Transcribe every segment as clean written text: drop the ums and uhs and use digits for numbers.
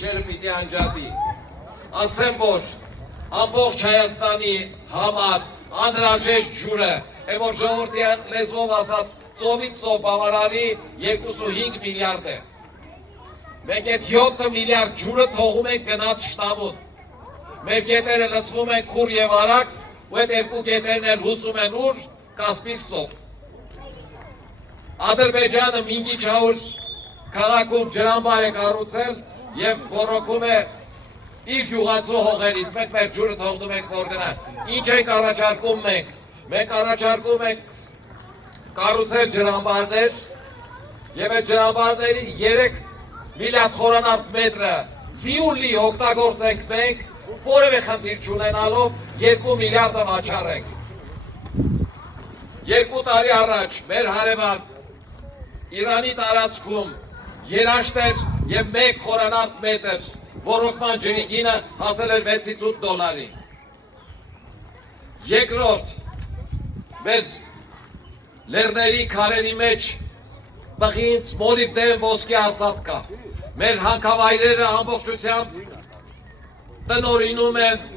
գիշերը պիտի անջատի։ Ասեմ, որ ամբողջ Հայաստանի համար անհրաժեշտ ջուրը, որ ժողովրդի լեզվով ասած ծովից ծով բավարարի 25 միլիարդ է։ Մենք այդ 7 միլիարդ ջուրը թողում ենք գնաց շտամոտ։ Մեր գետերը լցվում են Քուր եւ Արաքս, ու այդ երկու գետերն էլ հոսում են ուր Կասպից ծով։ Ադրբեջանը Մինգիչաուր քաղաքում ջրամբար է կառուցել եւ ռոռոկում է իր գյուղացու հողերից, մենք մեր ջուրը թողնում ենք որ գնա։ Ինչ ենք առաջարկում մենք։ Մենք առաջարկում ենք կառուցել ջրամբարներ եւ այդ ջրամբարների 3 միլիարդ խորանարդ մետրը լիուլի օգտագործենք մենք, որևէ խնդիր չունենալով 2 միլիարդը վաճառենք։ 2 տարի առաջ մեր հարևան Իրանի տարածքում երաշտ էր եւ 1 խորանարդ մետր ռոռոկման ջրի գինը հասել էր 6-ից 8 դոլարի։ Երկրորդ, մեր լեռների քարերի մեջ բղինց, մոլիբդեն, ոսկե արծաթ կա։ Մեր հանքավայրերը ամբողջությամբ տնօրինում են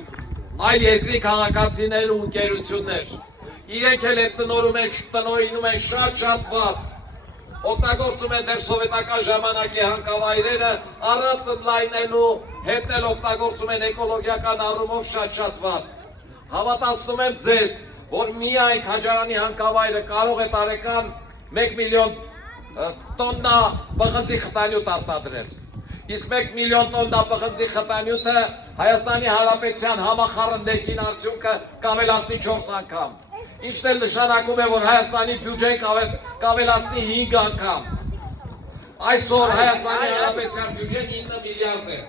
այլ երկրի քաղաքացիներ ու ընկերություններ։ Իրենք էլ այդ տնօրինում են շատ վատ։ Օգտագործում են դեռ սովետական ժամանակի հանքավայրերը առանց ընդլայնելու, հետն էլ օգտագործում են էկոլոգիական առումով շատ վատ։ Հավատացնում եմ ձեզ, որ միայն Քաջարանի հանքավայրը կարող է տարեկան 1 միլիոն տոննա պղնձի խտանյութ արտադրել։ Իսկ 1 միլիոն տոննա պղնձի խտանյութը Հայաստանի Հանրապետության համախառն ներքին արդյունքը կավելացնի 4 անգամ։ Ինչն էլ նշանակում է, որ Հայաստանի բյուջեն կավելացնի 5 անգամ։ Այսօր Հայաստանի Հանրապետության բյուջեն 9 միլիարդ է։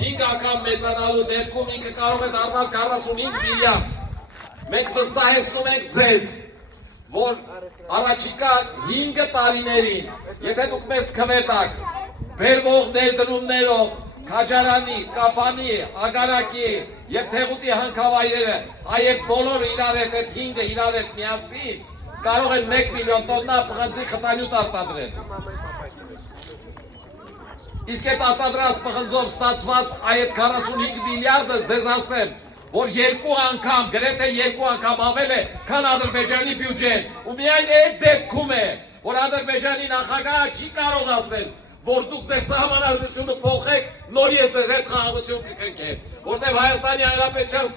5 անգամ մեծանալու դեպքում ինքը կարող է դառնալ 45 միլիարդ։ Մենք վստահեցնում ենք ձեզ, որ առաջիկա 5 տարիներին, եթե դուք մեզ քվետակ, բերվող ներդրումներով Քաջարանի, Կապանի, Ագարակի եւ Թեղուտի հանքավայրերը, այդ բոլորը իրար հետ, այդ 5-ը իրար հետ միասին կարող են 1 միլիոն տոննա պղնձի խտանյութ արտադրել։ Իսկ այդ արտադրած պղնձով ստացված այդ 45 միլիարդը ձեզ ասեմ, որ 2 անգամ, գրեթե 2 անգամ ավել է, քան Ադրբեջանի բյուջեն, ու միայն այդ դեպքում է, որ Ադրբեջանի նախագահը չի կարող ասել, որ դուք ձեր սահմանադրությունը փոխեք, նորից ձեր հետ խաղաղություն կկնքեք, որտեղ Հայաստանի Հանրապետության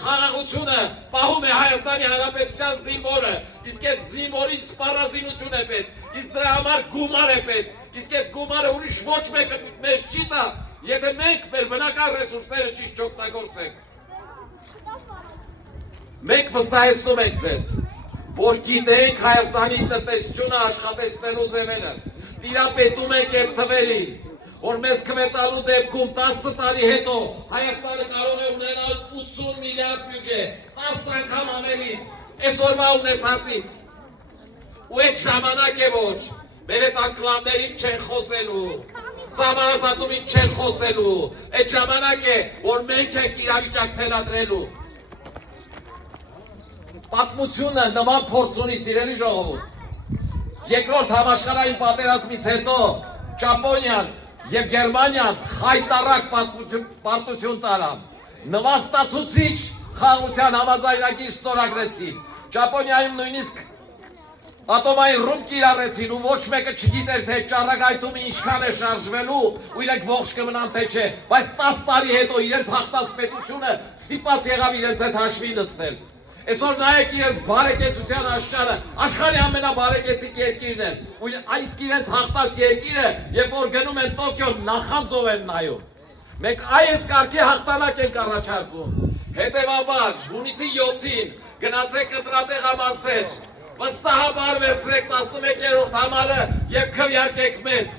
խաղաղությունը պահում է Հայաստանի Հանրապետության զինվորը, իսկ այդ զինվորից սպառազինություն է պետք, իսկ դրա համար գումար է պետք, իսկ այդ գումարը ուրիշ ոչ մեկը մեզ չի տա, եթե մենք մեր բնական ռեսուրսները ճիշտ չօգտագործենք։ Մենք վստահեցնում ենք ձեզ, որ գիտենք Հայաստանի տնտեսությունը աշխատեցնելու ձևերը, տիրապետում ենք այդ թվերին, որ մեզ քվետալու դեպքում 10 տարի հետո Հայաստանը կարող է ունենալ 80 միլիարդ բյուջե, 10 անգամ ավելի այսօրվա ունեցածից։ Ու այդ ժամանակ է, որ մեր այդ անկլավներին չեն խոսելու, սահմանազատումից չեն խոսելու, այդ ժամանակ է, որ մենք ենք իրավիճակ թելադրելու։ Պատմությունը նման փորձ ունի, սիրելի ժողովուրդ։ Երկրորդ համաշխարհային պատերազմից հետո Ճապոնիան եւ Գերմանիան խայտառակ պարտություն տարան։ Նվաստացուցիչ խաղաղության համաձայնագիր ստորագրեցին։ Ճապոնիայում նույնիսկ ատոմային ռումբ կիրառեցին ու ոչ մեկը չգիտեր, թե ճառագայթումը ինչքան է շարժվելու ու իրենք ողջ կմնան թե չէ, բայց 10 տարի հետո իրենց հաղթած պետությունը ստիպված եղավ իրենց հետ հաշվի նստել։ Այսօր նայեք իրենց բարեկեցության աշխարհը, աշխարհի ամենաբարեկեցիկ երկիրն է, ու այս իրենց հաղթած երկիրը, երբ որ գնում են Տոկիո, նախանձով են նայում։ Մենք այս կարգի հաղթանակ ենք առաջարկում։ Հետևաբար, հունիսի 7-ին գնացեք ընտրատեղամասեր, վստահաբար վերցրեք 11-րդ համարը եւ քվեարկեք մեզ։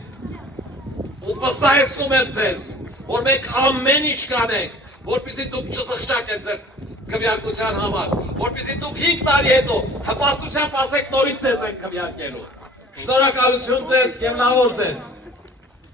Ու վստահեցնում եմ ձեզ, որ մենք ամեն ինչ կանենք, որպեսզի դուք չսխճակեք ձեր քվեարկության համար, որպեսզի դուք 5 տարի հետո հպարտությամբ ասեք նորից ձեզ ենք քվեարկելու։ Շնորհակալություն ձեզ եւ լավ օր ձեզ։